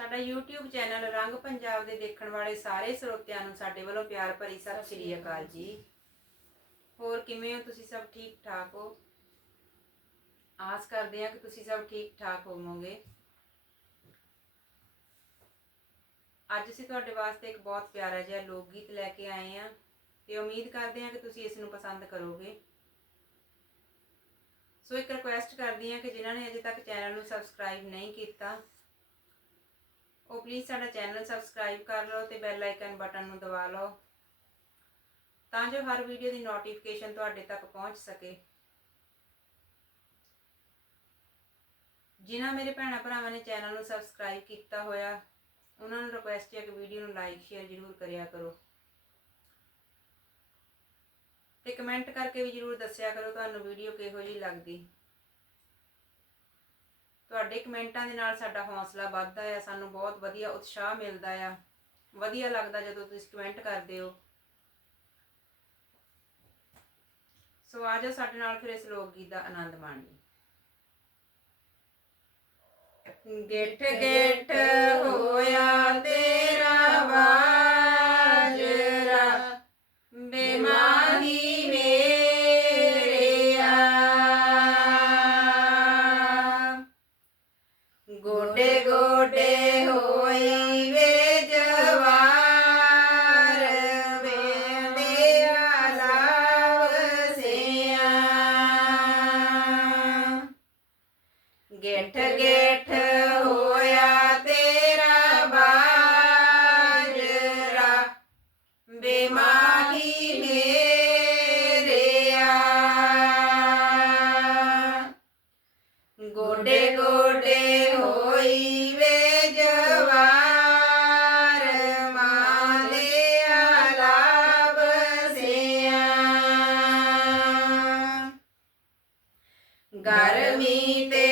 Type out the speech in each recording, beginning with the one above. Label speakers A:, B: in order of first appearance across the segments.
A: ਸਾਡਾ YouTube channel ਰੰਗ ਪੰਜਾਬ ਦੇ ਦੇਖਣ ਵਾਲੇ ਸਾਰੇ ਸਰੋਤਿਆਂ ਨੂੰ ਸਾਡੇ ਵੱਲੋਂ ਪਿਆਰ ਭਰੀ ਸਤਿ ਸ਼੍ਰੀ ਅਕਾਲ ਜੀ। ਹੋਰ ਕਿਵੇਂ ਹੋ ਤੁਸੀਂ ਸਭ ਠੀਕ ਠਾਕ ਹੋ? ਆਸ ਕਰਦੇ ਹਾਂ ਕਿ ਤੁਸੀਂ ਸਭ ਠੀਕ ਠਾਕ ਹੋਵੋਗੇ। ਅੱਜ ਅਸੀਂ ਤੁਹਾਡੇ ਵਾਸਤੇ ਇੱਕ ਬਹੁਤ ਪਿਆਰਾ ਜਿਹਾ ਲੋਕ ਗੀਤ ਲੈ ਕੇ ਆਏ ਹਾਂ ਤੇ ਉਮੀਦ ਕਰਦੇ ਹਾਂ ਕਿ ਤੁਸੀਂ ਇਸ ਨੂੰ ਪਸੰਦ ਕਰੋਗੇ। ਸੋ ਇੱਕ ਰਿਕੁਐਸਟ ਕਰਦੀ ਹਾਂ ਕਿ ਜਿਨ੍ਹਾਂ ਨੇ ਅਜੇ ਤੱਕ ਚੈਨਲ ਨੂੰ ਸਬਸਕ੍ਰਾਈਬ ਨਹੀਂ ਕੀਤਾ ਉਹ ਪਲੀਜ਼ ਸਾਡਾ ਚੈਨਲ ਸਬਸਕ੍ਰਾਈਬ ਕਰ ਲਓ ਤੇ ਬੈਲ ਆਈਕਨ ਬਟਨ ਨੂੰ ਦਬਾ ਲਓ ਤਾਂ ਜੋ ਹਰ ਵੀਡੀਓ ਦੀ ਨੋਟੀਫਿਕੇਸ਼ਨ ਤੁਹਾਡੇ ਤੱਕ ਪਹੁੰਚ ਸਕੇ। ਜਿਨ੍ਹਾਂ ਮੇਰੇ ਭੈਣਾਂ ਭਰਾਵਾਂ ਨੇ ਚੈਨਲ ਨੂੰ ਸਬਸਕ੍ਰਾਈਬ ਕੀਤਾ ਹੋਇਆ, ਉਹਨਾਂ ਨੂੰ ਰਿਕੁਐਸਟ ਹੈ ਕਿ ਵੀਡੀਓ ਨੂੰ ਲਾਈਕ ਸ਼ੇਅਰ ਜ਼ਰੂਰ ਕਰਿਆ ਕਰੋ। ਤੇ ਕਮੈਂਟ ਕਰਕੇ ਵੀ ਜ਼ਰੂਰ ਦੱਸਿਆ ਕਰੋ ਤੁਹਾਨੂੰ ਵੀਡੀਓ ਕਿਹੋ ਜਿਹੀ ਲੱਗਦੀ। ਤੁਹਾਡੇ ਕਮੈਂਟਾਂ ਦੇ ਨਾਲ ਸਾਡਾ ਹੌਸਲਾ ਵੱਧਦਾ ਆ ਸਾਨੂੰ ਬਹੁਤ ਵਧੀਆ ਉਤਸ਼ਾਹ ਮਿਲਦਾ ਆ। ਵਧੀਆ ਲੱਗਦਾ ਜਦੋਂ ਤੁਸੀਂ ਕਮੈਂਟ ਕਰਦੇ ਹੋ। ਸੋ ਆ ਜਾਓ ਸਾਡੇ ਨਾਲ ਫਿਰ ਇਸ ਲੋਕ ਗੀਤ ਦਾ ਆਨੰਦ ਮਾਣੀਏ। ਗਿੱਠ ਗਿੱਠ ਹੋਇਆ ਗੋਡੇ ਗੋਡੇ ਹੋਈ ਵੇ ਜਵਾਰ ਮਾਲਿਆ ਲਾਭ ਸਿਆ। ਗਰਮੀ ਤੇ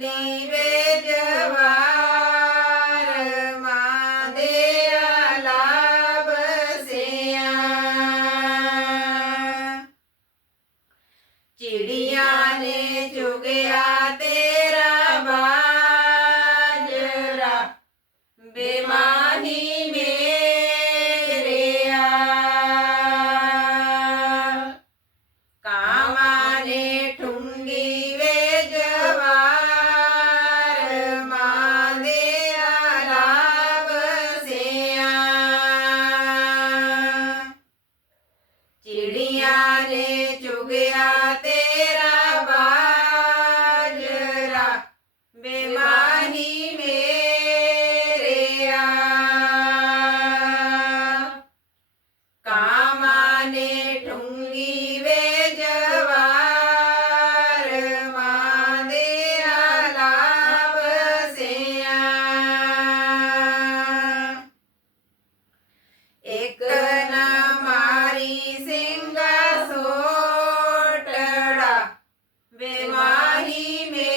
A: ਕਰਦੀ ਨੇ Hali me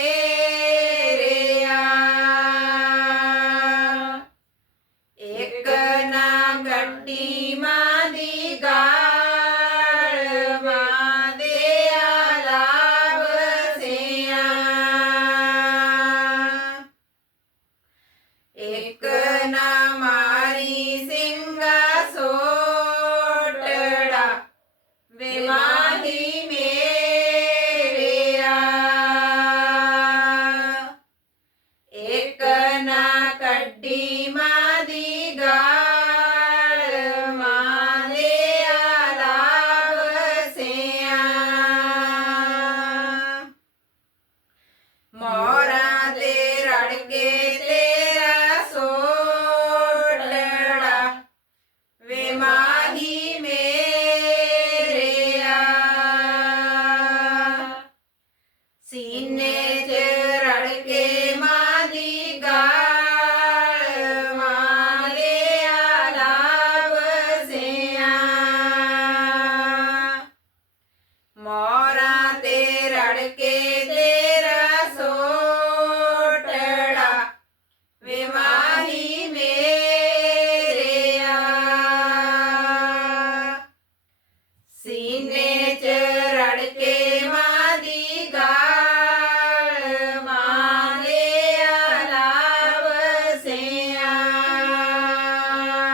A: ಬಡ್ಡಿ ಮಾ